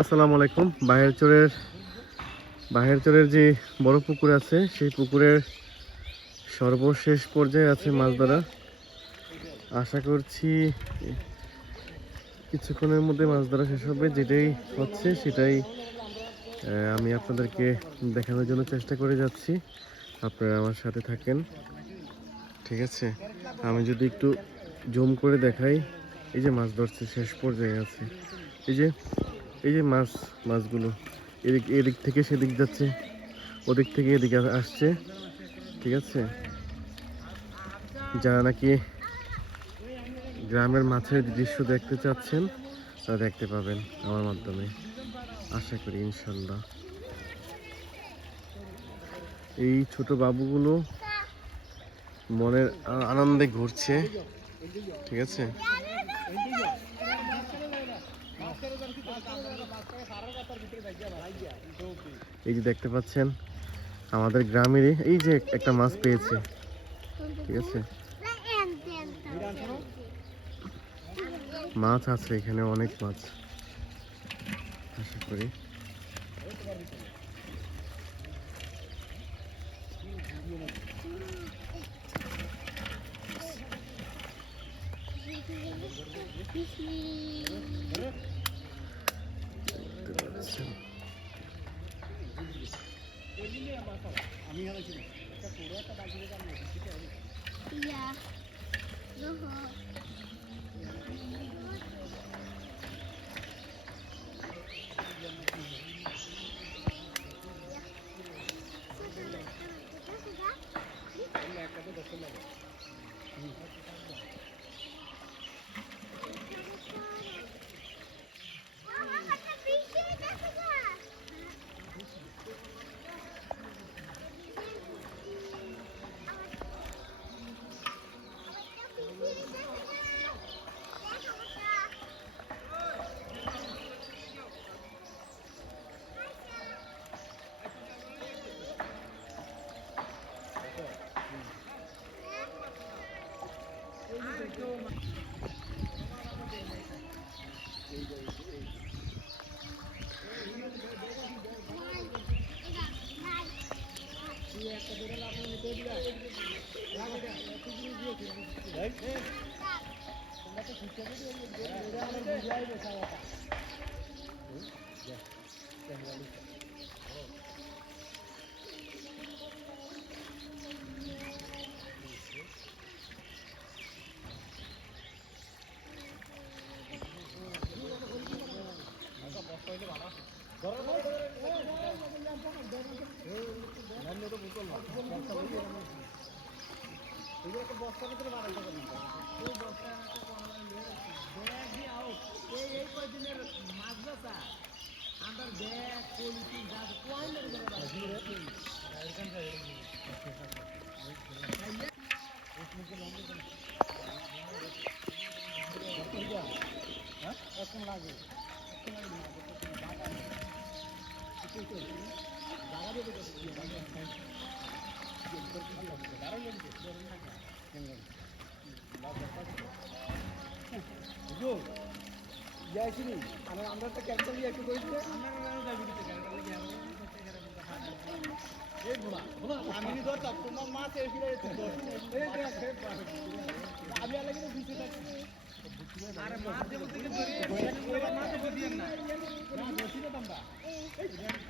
আসসালামু আলাইকুম। বাহেরচরের যে বড় পুকুর আছে সেই পুকুরের সর্বশেষ পর্যায়ে আছে মাছ ধরা। আশা করছি কিছুক্ষণের মধ্যে মাছ ধরা শেষ হবে। যেটাই হচ্ছে সেটাই আমি আপনাদেরকে দেখানোর জন্য চেষ্টা করে যাচ্ছি। আপনারা আমার সাথে থাকেন, ঠিক আছে? আমি যদি একটু জুম করে দেখাই, এই যে মাছ ধরছে শেষ পর্যায়ে আছে। এই যে মাছগুলো এদিক থেকে সেদিক যাচ্ছে, ওদিক থেকে এদিকে আসছে, ঠিক আছে? যারা নাকি গ্রামের মাছের দৃশ্য দেখতে চাচ্ছেন তা দেখতে পাবেন আমার মাধ্যমে, আশা করি ইনশাল্লাহ। এই ছোট বাবুগুলো মনের আনন্দে ঘুরছে, ঠিক আছে? এই যে দেখতে পাচ্ছেন আমাদের গ্রামেরই এই যে একটা মাছ পেয়েছে, ঠিক আছে? মাছ আছে এখানে, অনেক মাছ। আশা করি আমরা তো ক্যান্সেল একটু করেছি আমি ধরতাম তোমার মাছ আমি আলাদা দিতে থাকি আরে মাছ